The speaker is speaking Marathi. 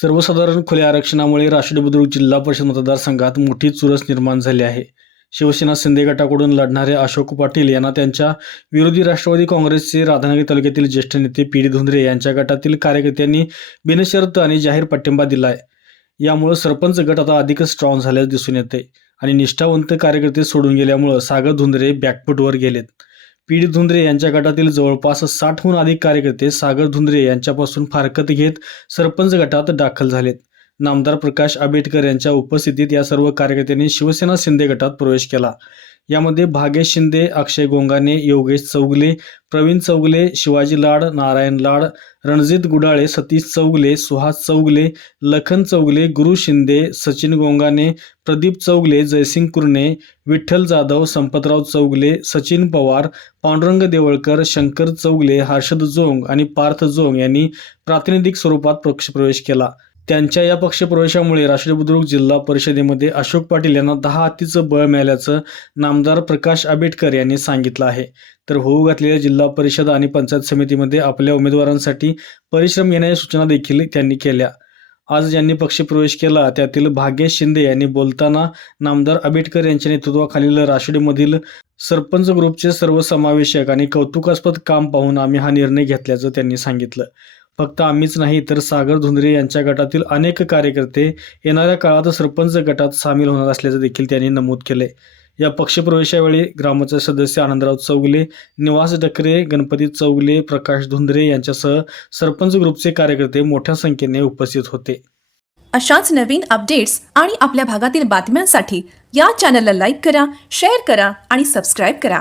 सर्वसाधारण खुल्या आरक्षणामुळे राष्ट्रीय बुद्रुक जिल्हा परिषद मतदारसंघात मोठी चुरस निर्माण झाली आहे. शिवसेना शिंदे गटाकडून लढणारे अशोक पाटील यांना त्यांच्या विरोधी राष्ट्रवादी काँग्रेसचे राधानगरी तालुक्यातील ज्येष्ठ नेते पी डी धुंद्रे यांच्या गटातील कार्यकर्त्यांनी बिनशर्त आणि जाहीर पाठिंबा दिला आहे. यामुळं सरपंच गट आता अधिकच स्ट्रॉंग झाल्याचं दिसून येते आणि निष्ठावंत कार्यकर्ते सोडून गेल्यामुळं सागर धुंद्रे बॅकफुटवर गेलेत. पी धुंद्रे यांच्या गटातील जवळपास साठहून अधिक कार्यकर्ते सागर धुंद्रे यांच्यापासून फारकत घेत सरपंच गटात दाखल झालेत. नामदार प्रकाश आंबेडकर यांच्या उपस्थितीत या सर्व कार्यकर्त्यांनी शिवसेना शिंदे गटात प्रवेश केला. यामध्ये भागेश शिंदे अक्षय गोंगाने योगेश चौगले प्रवीण चौगले शिवाजी लाड नारायण लाड रणजित गुडाळे सतीश चौगले सुहास चौगले लखन चौगले गुरु शिंदे सचिन गोंगाने प्रदीप चौगले जयसिंग कुर्णे विठ्ठल जाधव संपतराव चौगले सचिन पवार पांडुरंग देवळकर शंकर चौगले हर्षद जोंग आणि पार्थ जोंग यांनी प्रातिनिधिक स्वरूपात पक्षप्रवेश केला. त्यांच्या या पक्षप्रवेशामुळे राष्ट्रीय बुद्रुक जिल्हा परिषदेमध्ये अशोक पाटील यांना दहा हत्तीचं बळ मिळाल्याचं नामदार प्रकाश आंबेडकर यांनी सांगितलं आहे. तर होऊ घातलेल्या जिल्हा परिषद आणि पंचायत समितीमध्ये आपल्या उमेदवारांसाठी परिश्रम घेण्याच्या सूचना देखील त्यांनी केल्या. आज ज्यांनी पक्षप्रवेश केला त्यातील भाग्येश शिंदे यांनी बोलताना नामदार आंबेडकर यांच्या नेतृत्वाखालील राष्ट्रीयमधील सरपंच ग्रुपचे सर्वसमावेशक आणि कौतुकास्पद काम पाहून आम्ही हा निर्णय घेतल्याचं त्यांनी सांगितलं. फक्त आम्हीच नाही तर सागर धुंद्रे यांच्या गटातील अनेक कार्यकर्ते येणाऱ्या काळात सरपंच गटात सामील होणार असल्याचं देखील त्यांनी नमूद केले या पक्षप्रवेशावेळी ग्रामचे सदस्य आनंदराव चौगले निवास डकरे गणपती चौगले प्रकाश धुंद्रे यांच्यासह सरपंच ग्रुपचे कार्यकर्ते मोठ्या संख्येने उपस्थित होते. अशाच नवीन अपडेट्स आणि आपल्या भागातील बातम्यांसाठी या चॅनलला लाईक करा शेअर करा आणि सबस्क्राईब करा.